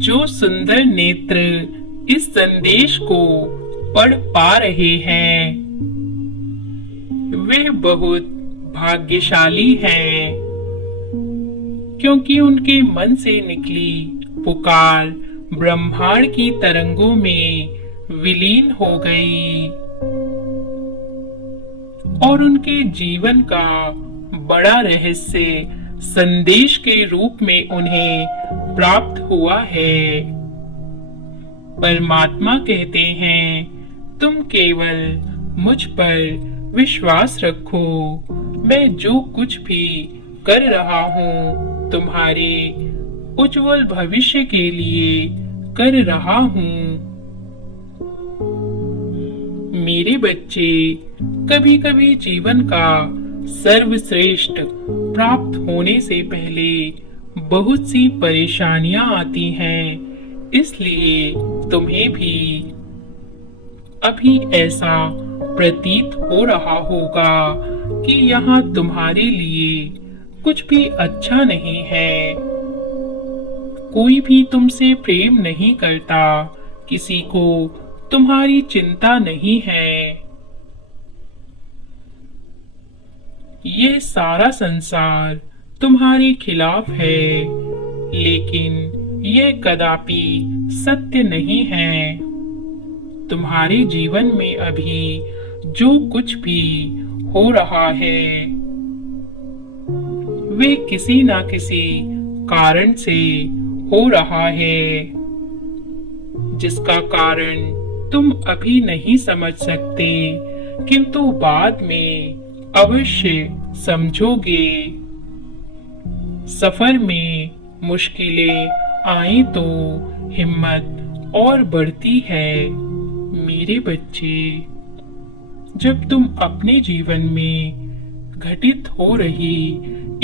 जो सुंदर नेत्र इस संदेश को पढ़ पा रहे हैं वे बहुत भाग्यशाली हैं, क्योंकि उनके मन से निकली पुकार ब्रह्मांड की तरंगों में विलीन हो गई और उनके जीवन का बड़ा रहस्य संदेश के रूप में उन्हें प्राप्त हुआ है। परमात्मा कहते हैं, तुम केवल मुझ पर विश्वास रखो, मैं जो कुछ भी कर रहा हूँ तुम्हारे उज्जवल भविष्य के लिए कर रहा हूँ। मेरे बच्चे, कभी कभी जीवन का सर्वश्रेष्ठ प्राप्त होने से पहले बहुत सी परेशानियां आती हैं, इसलिए तुम्हें भी अभी ऐसा प्रतीत हो रहा होगा कि यहाँ तुम्हारे लिए कुछ भी अच्छा नहीं है। कोई भी तुमसे प्रेम नहीं करता, किसी को तुम्हारी चिंता नहीं है। ये सारा संसार तुम्हारे खिलाफ है, लेकिन ये कदापि सत्य नहीं है। तुम्हारे जीवन में अभी जो कुछ भी हो रहा है वे किसी न किसी कारण से हो रहा है, जिसका कारण तुम अभी नहीं समझ सकते, किंतु बाद में अवश्य समझोगे। सफर में मुश्किलें आई तो हिम्मत और बढ़ती है। मेरे बच्चे, जब तुम अपने जीवन में घटित हो रही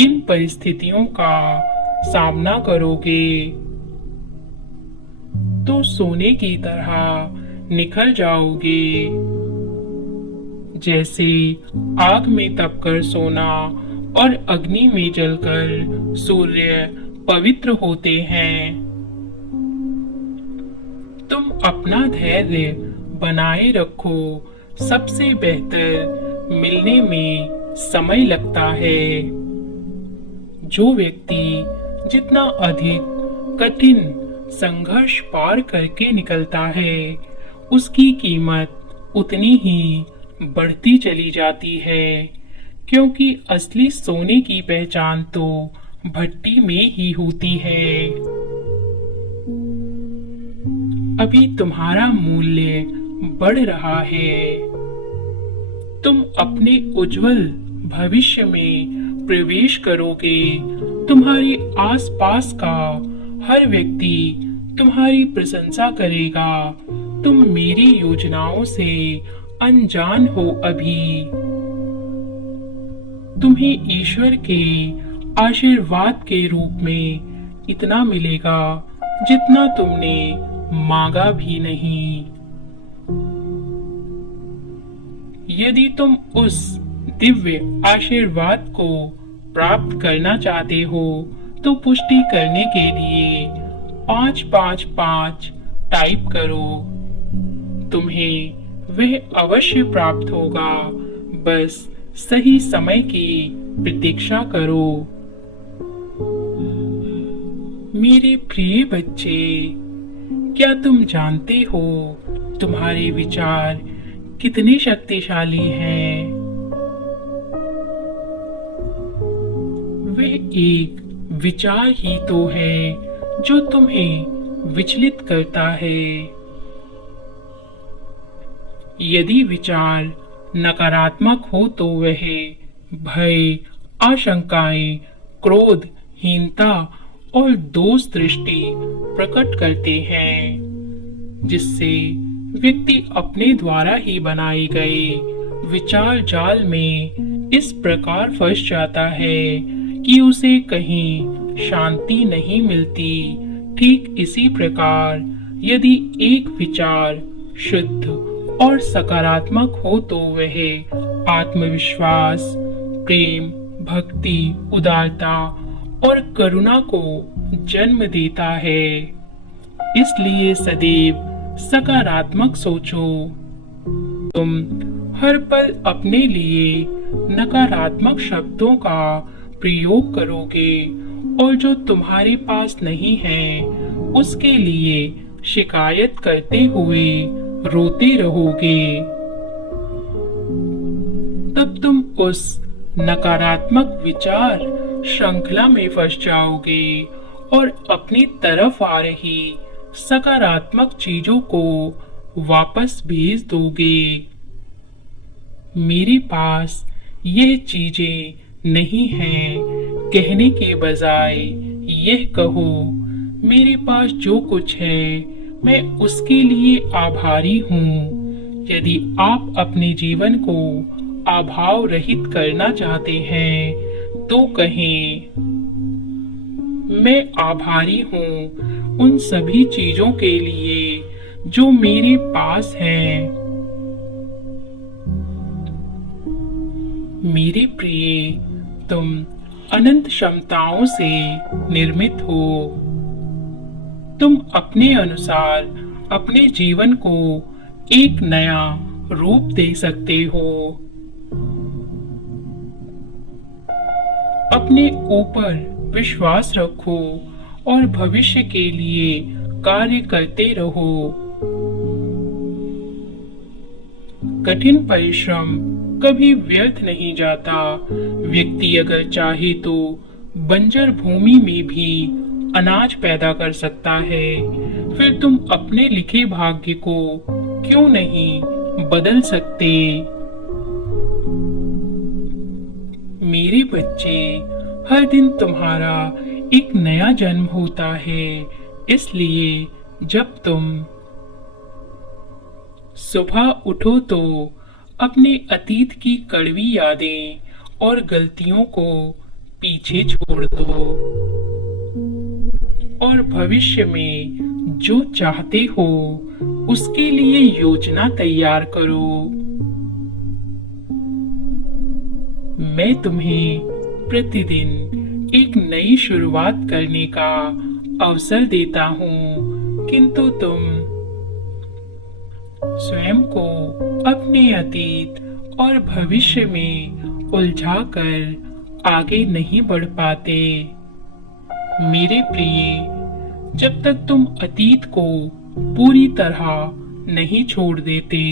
इन परिस्थितियों का सामना करोगे तो सोने की तरह निखर जाओगे। जैसे आग में तपकर सोना और अग्नि में जलकर सूर्य पवित्र होते हैं। तुम अपना धैर्य बनाए रखो, सबसे बेहतर मिलने में समय लगता है। जो व्यक्ति जितना अधिक कठिन संघर्ष पार करके निकलता है, उसकी कीमत उतनी ही बढ़ती चली जाती है, क्योंकि असली सोने की पहचान तो भट्टी में ही होती है। अभी तुम्हारा मूल्य बढ़ रहा है। तुम अपने उज्जवल भविष्य में प्रवेश करोगे। तुम्हारे आसपास का हर व्यक्ति तुम्हारी प्रशंसा करेगा। तुम मेरी योजनाओं से अनजान हो अभी। तुम्हें ईश्वर के आशीर्वाद के रूप में इतना मिलेगा जितना तुमने मांगा भी नहीं। यदि तुम उस दिव्य आशीर्वाद को प्राप्त करना चाहते हो तो पुष्टि करने के लिए 555 टाइप करो। तुम्हें वह अवश्य प्राप्त होगा, बस सही समय की प्रतीक्षा करो। मेरे प्रिय बच्चे, क्या तुम जानते हो तुम्हारे विचार कितने शक्तिशाली हैं? वे एक विचार ही तो है जो तुम्हें विचलित करता है। यदि विचार नकारात्मक हो तो वह भय, आशंकाएं, क्रोध, हीनता और दोष दृष्टि प्रकट करते हैं, जिससे व्यक्ति अपने द्वारा ही बनाए गए विचार जाल में इस प्रकार फंस जाता है कि उसे कहीं शांति नहीं मिलती। ठीक इसी प्रकार यदि एक विचार शुद्ध और सकारात्मक हो तो वह आत्मविश्वास, प्रेम, भक्ति, उदारता और करुणा को जन्म देता है। इसलिए सदैव सकारात्मक सोचो। तुम हर पल अपने लिए नकारात्मक शब्दों का प्रयोग करोगे और जो तुम्हारे पास नहीं है उसके लिए शिकायत करते हुए रोते रहोगे। तब तुम उस नकारात्मक विचार श्रृंखला में फंस जाओगे और अपनी तरफ आ रही सकारात्मक चीजों को वापस भेज दोगे। मेरे पास यह चीजें नहीं हैं कहने के बजाय यह कहो, मेरे पास जो कुछ है मैं उसके लिए आभारी हूँ। यदि आप अपने जीवन को अभाव रहित करना चाहते हैं तो कहें, मैं आभारी हूँ उन सभी चीजों के लिए जो मेरे पास हैं। मेरे प्रिय, तुम अनंत क्षमताओं से निर्मित हो। तुम अपने अनुसार अपने जीवन को एक नया रूप दे सकते हो। अपने ऊपर विश्वास रखो और भविष्य के लिए कार्य करते रहो। कठिन परिश्रम कभी व्यर्थ नहीं जाता। व्यक्ति अगर चाहे तो बंजर भूमि में भी अनाज पैदा कर सकता है। फिर तुम अपने लिखे भाग्य को क्यों नहीं बदल सकते? मेरे बच्चे, हर दिन तुम्हारा एक नया जन्म होता है। इसलिए जब तुम सुबह उठो तो अपने अतीत की कड़वी यादें और गलतियों को पीछे छोड़ दो और भविष्य में जो चाहते हो उसके लिए योजना तैयार करो। मैं तुम्हें प्रतिदिन एक नई शुरुआत करने का अवसर देता हूँ, किंतु तुम स्वयं को अपने अतीत और भविष्य में उलझाकर आगे नहीं बढ़ पाते। मेरे प्रिय, जब तक तुम अतीत को पूरी तरह नहीं छोड़ देते,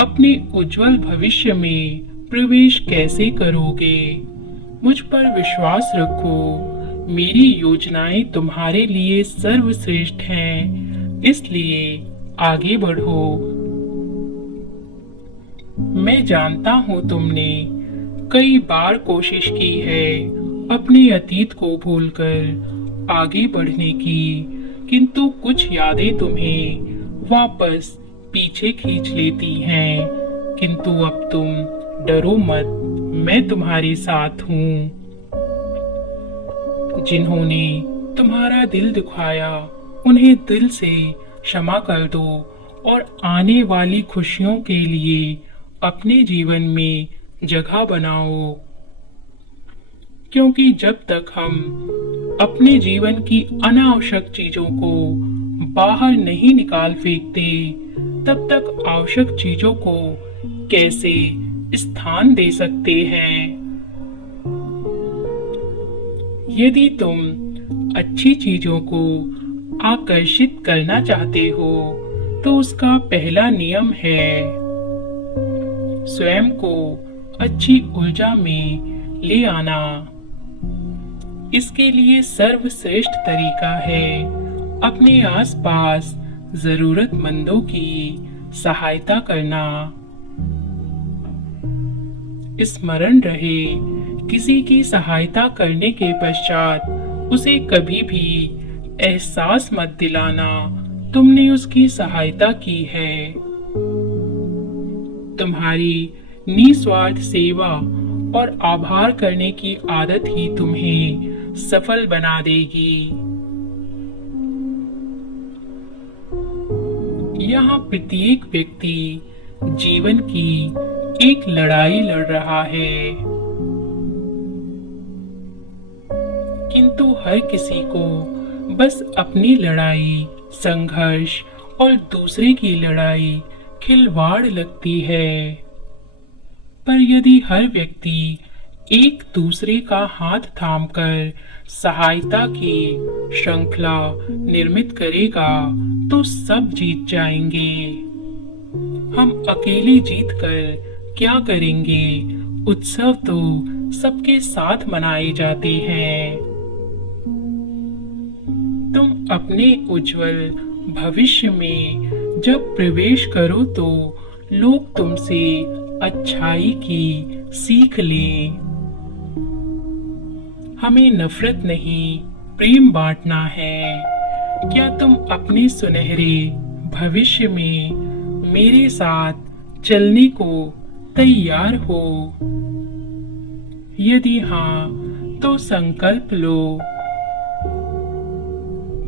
अपने उज्जवल भविष्य में प्रवेश कैसे करोगे? मुझ पर विश्वास रखो, मेरी योजनाएं तुम्हारे लिए सर्वश्रेष्ठ हैं, इसलिए आगे बढ़ो। मैं जानता हूँ तुमने कई बार कोशिश की है अपने अतीत को भूलकर आगे बढ़ने की, किंतु कुछ यादें तुम्हें वापस पीछे खींच लेती हैं। किंतु अब तुम डरो मत, मैं तुम्हारे साथ हूँ। जिन्होंने तुम्हारा दिल दुखाया उन्हें दिल से क्षमा कर दो और आने वाली खुशियों के लिए अपने जीवन में जगह बनाओ, क्योंकि जब तक हम अपने जीवन की अनावश्यक चीजों को बाहर नहीं निकाल फेंकते, तब तक आवश्यक चीजों को कैसे स्थान दे सकते हैं। यदि तुम अच्छी चीजों को आकर्षित करना चाहते हो तो उसका पहला नियम है स्वयं को अच्छी ऊर्जा में ले आना। इसके लिए सर्वश्रेष्ठ तरीका है अपने आसपास जरूरतमंदों की सहायता करना। स्मरण रहे, किसी की सहायता करने के पश्चात उसे कभी भी एहसास मत दिलाना तुमने उसकी सहायता की है। तुम्हारी निस्वार्थ सेवा और आभार करने की आदत ही तुम्हें सफल बना देगी। यहाँ प्रत्येक व्यक्ति जीवन की एक लड़ाई लड़ रहा है, किंतु हर किसी को बस अपनी लड़ाई संघर्ष और दूसरे की लड़ाई खिलवाड़ लगती है। पर यदि हर व्यक्ति एक दूसरे का हाथ थामकर सहायता की श्रृंखला निर्मित करेगा तो सब जीत जाएंगे। हम अकेले जीतकर क्या करेंगे? उत्सव तो सबके साथ मनाए जाते हैं। तुम अपने उज्जवल भविष्य में जब प्रवेश करो तो लोग तुमसे अच्छाई की सीख लें। हमें नफरत नहीं, प्रेम बांटना है। क्या तुम अपने सुनहरे भविष्य में मेरे साथ चलने को तैयार हो? यदि हाँ, तो संकल्प लो,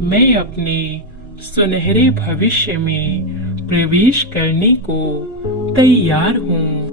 मैं अपने सुनहरे भविष्य में प्रवेश करने को तैयार हूँ।